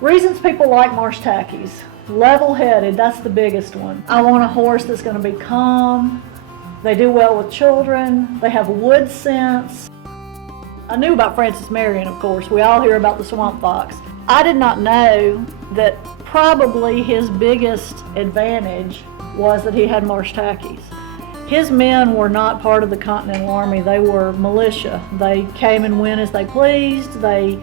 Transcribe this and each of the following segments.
Reasons people like Marsh Tackies. Level-headed, that's the biggest one. I want a horse that's going to be calm. They do well with children. They have wood sense. I knew about Francis Marion, of course. We all hear about the swamp fox. I did not know that probably his biggest advantage was that he had Marsh Tackies. His men were not part of the Continental Army. They were militia. They came and went as they pleased. They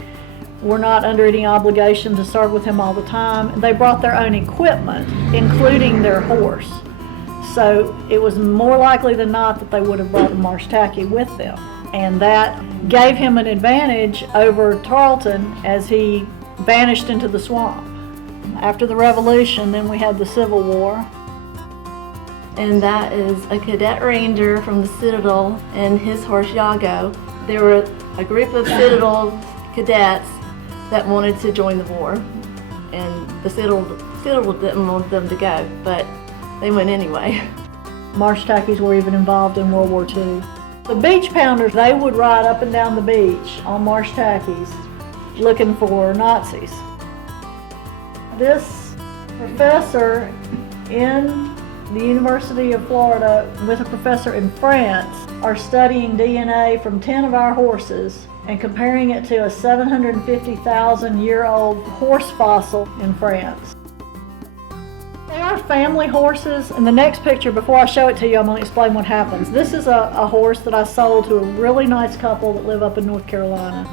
were not under any obligation to serve with him all the time. They brought their own equipment, including their horse. So it was more likely than not that they would have brought a Marsh Tacky with them. And that gave him an advantage over Tarleton as he vanished into the swamp. After the Revolution, then we had the Civil War. And that is a cadet ranger from the Citadel and his horse Yago. There were a group of Citadel cadets that wanted to join the war, and the Citadel didn't want them to go, but they went anyway. Marsh Tackies were even involved in World War II. The beach pounders, they would ride up and down the beach on Marsh Tackies looking for Nazis. This professor in the University of Florida with a professor in France are studying DNA from 10 of our horses and comparing it to a 750,000-year-old horse fossil in France. They are family horses, and the next picture, before I show it to you, I'm going to explain what happens. This is a horse that I sold to a really nice couple that live up in North Carolina,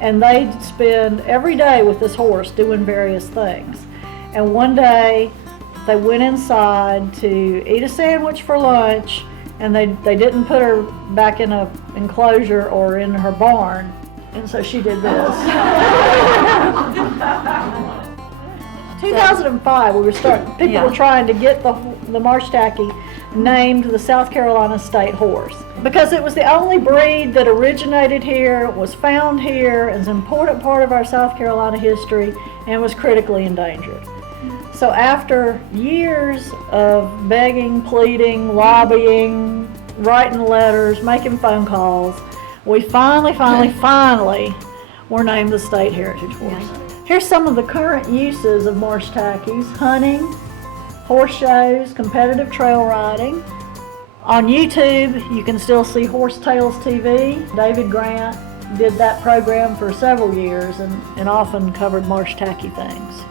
and they spend every day with this horse doing various things. And one day, they went inside to eat a sandwich for lunch, and they didn't put her back in an enclosure or in her barn, and so she did this. 2005, people were trying to get the Marsh Tacky named the South Carolina State Horse because it was the only breed that originated here, was found here, is an important part of our South Carolina history, and was critically endangered. So after years of begging, pleading, lobbying, writing letters, making phone calls, we finally were named the State Heritage Horse. Here's some of the current uses of Marsh Tackies: hunting, horse shows, competitive trail riding. On YouTube, you can still see Horse Tales TV. David Grant did that program for several years and often covered Marsh Tacky things.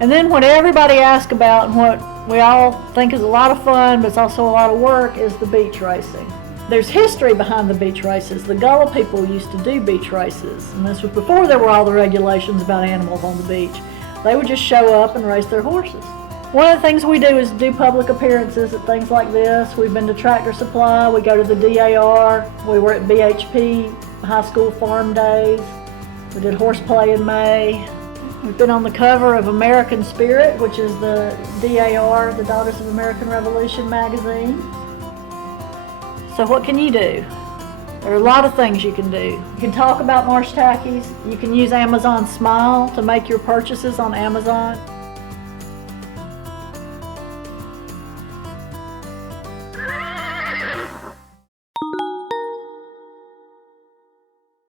And then what everybody asks about and what we all think is a lot of fun, but it's also a lot of work, is the beach racing. There's history behind the beach races. The Gullah people used to do beach races, and this was before there were all the regulations about animals on the beach. They would just show up and race their horses. One of the things we do is do public appearances at things like this. We've been to Tractor Supply, we go to the DAR, we were at BHP High School Farm Days, we did horseplay in May. We've been on the cover of American Spirit, which is the DAR, the Daughters of American Revolution magazine. So what can you do? There are a lot of things you can do. You can talk about Marsh Tackies. You can use Amazon Smile to make your purchases on Amazon.